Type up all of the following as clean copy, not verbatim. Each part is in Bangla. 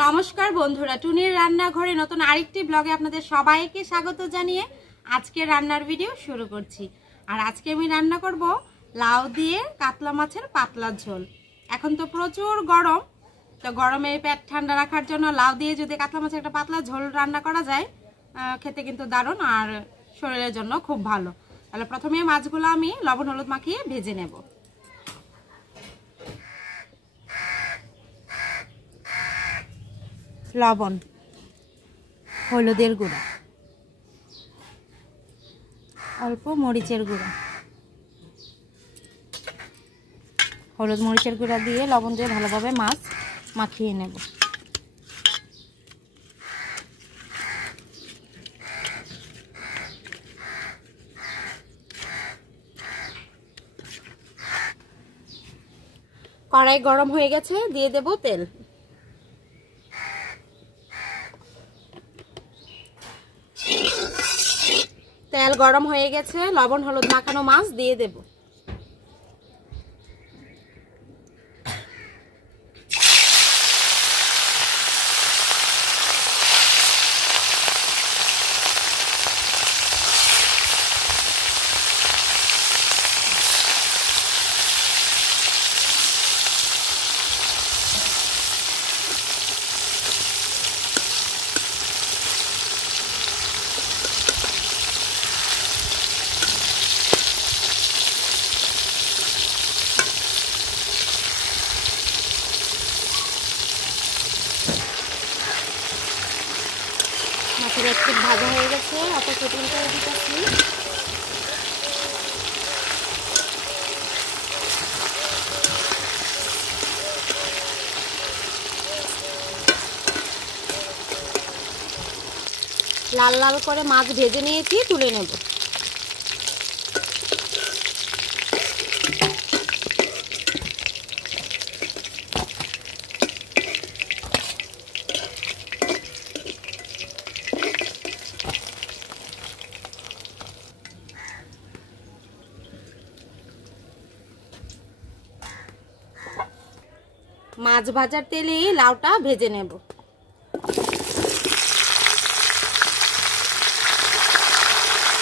নমস্কার বন্ধুরা, টুনির রান্নাঘরে নতুন আরেকটি ব্লগে আপনাদের সবাইকে স্বাগত জানিয়ে আজকে রান্নার ভিডিও শুরু করছি। আর আজকে আমি রান্না করব লাউ দিয়ে কাতলা মাছের পাতলা ঝোল। এখন তো প্রচুর গরম, তো গরমে পেট ঠান্ডা রাখার জন্য লাউ দিয়ে যদি কাতলা মাছের একটা পাতলা ঝোল রান্না করা যায়, খেতে কিন্তু দারুণ আর শরীরের জন্য খুব ভালো। তাহলে প্রথমে মাছগুলো আমি লবণ হলুদ মাখিয়ে ভেজে নেব। লবণ, হলুদের গুঁড়া, অল্প মরিচের গুঁড়া, হলুদ মরিচের গুঁড়া দিয়ে লবণ দিয়ে ভালোভাবে মাছ মাখিয়ে নেব। কড়াই গরম হয়ে গেছে, দিয়ে দেব তেল। তেল গরম হয়ে গেছে, লবণ হলুদ মাখানো মাছ দিয়ে দেব। মাছের একটু ভাজা হয়ে গেছে, অত কুটিং করে দিতেছি। লাল লাল করে মাছ ভেজে নিয়েছি, তুলে নেব। মাছ ভাজার তেলে লাউটা ভেজে নেব।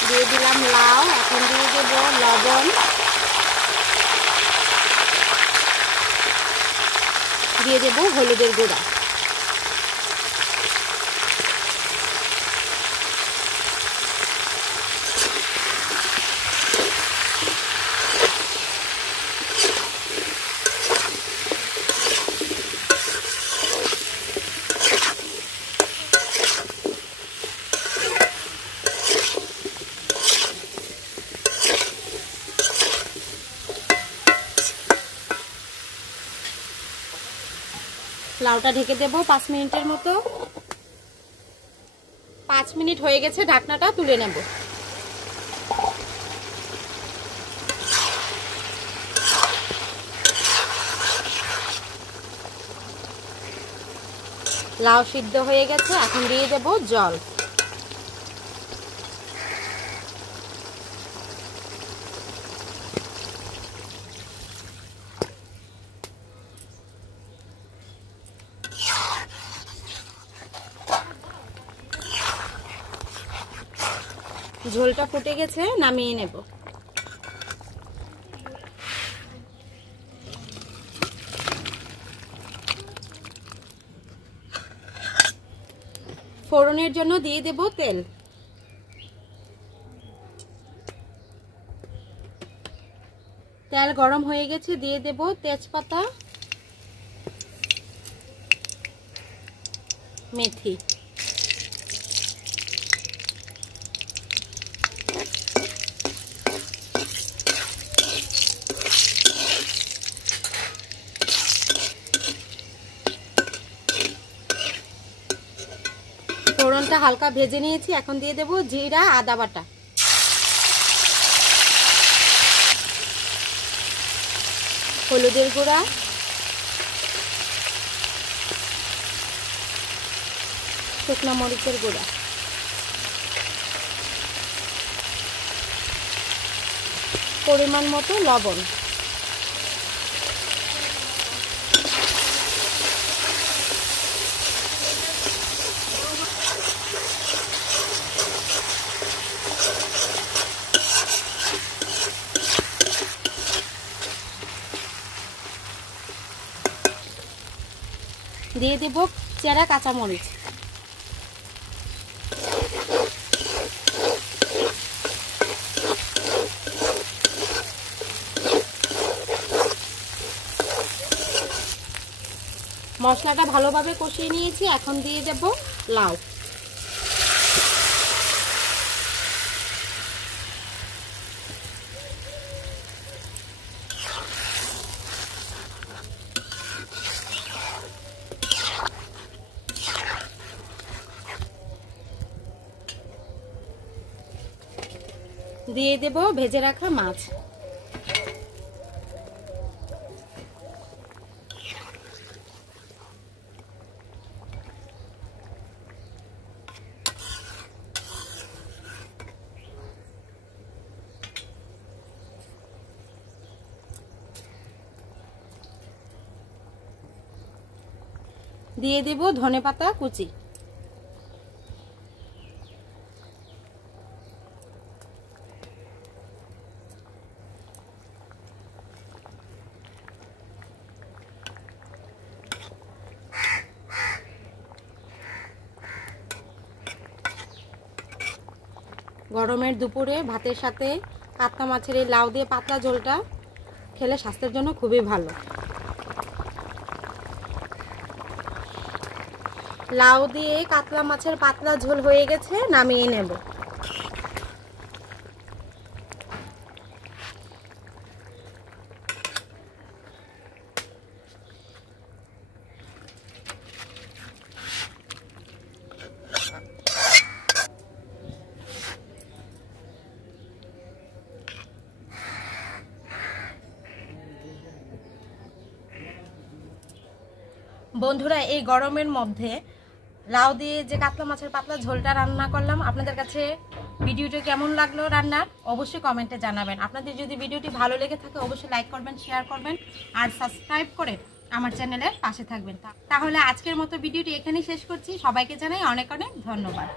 দিয়ে দিলাম লাউ, এখন দিয়ে দেব লবণ, দিয়ে দেব হলুদের গুঁড়া, লাউটা ঢেকে দেব 5 মিনিটের মতো। 5 মিনিট হয়ে গেছে, ঢাকনাটা তুলে নেব। লাউ সিদ্ধ হয়ে গেছে, এখন দিয়ে দেব জল। ঝোলটা ফুটে গেছে, নামিয়ে নেব। ফোড়নের জন্য দিয়ে দেব তেল। তেল গরম হয়ে গেছে, দিয়ে দেব তেজপাতা, মেথি, ফোড়নটা হালকা ভেজে নিয়েছি, এখন দিয়ে দেব জিরা আদা বাটা, হলুদের গুঁড়া, শুকনো মরিচের গুঁড়া, পরিমাণ মতো লবণ, দিয়ে দেব চেরা কাঁচামরিচ, মশলাটা ভালোভাবে কষিয়ে নিয়েছি। এখন দিয়ে দেব লাউ, দিয়ে দেব ভেজে রাখা মাছ, দিয়ে দেব ধনেপাতা কুচি, গরমের দুপুরে ভাতের সাথে কাতলা মাছের এই লাউ দিয়ে পাতলা ঝোলটা খেলে স্বাস্থ্যের জন্য খুবই ভালো। লাউ দিয়ে কাতলা মাছের পাতলা ঝোল হয়ে গেছে, নামিয়ে নেব। বন্ধুরা, এই গরমের মধ্যে লাউ দিয়ে যে কাতলা মাছের পাতলা ঝোলটা রান্না করলাম, আপনাদের কাছে ভিডিওটি কেমন লাগলো রান্নার অবশ্যই কমেন্টে জানাবেন। আপনাদের যদি ভিডিওটি ভালো লেগে থাকে অবশ্যই লাইক করবেন, শেয়ার করবেন আর সাবস্ক্রাইব করে আমার চ্যানেলের পাশে থাকবেন। তাহলে আজকের মতো ভিডিওটি এখানেই শেষ করছি। সবাইকে জানাই অনেক অনেক ধন্যবাদ।